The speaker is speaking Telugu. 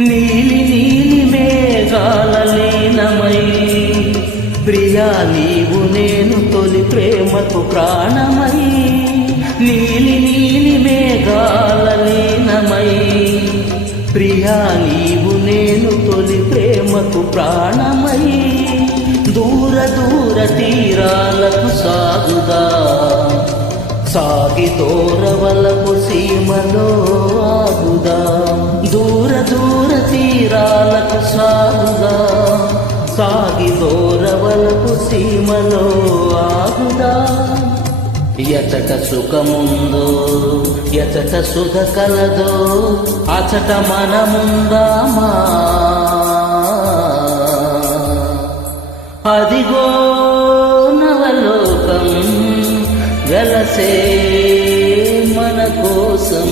నీలి నీలి మేఘాల లీనమై ప్రియా నీవు నేను తొలి ప్రేమకు ప్రాణమై నీలి నీలి మేఘాల లీనమై ప్రియా నీవు నేను తొలి ప్రేమకు ప్రాణమై దూర దూర తీరాలకు సాగుదా సాగి దూరవలపు సీమలో ఆగుదా దూర దూర తీరాలకు సాగుదా సాగి దూరవలపు సీమలో ఆగుదా ఎచట సుఖముందో ఎచట సుఖ కలదో అచట మనముందామా అదిగో నవలోకం వెలసే మన కోసం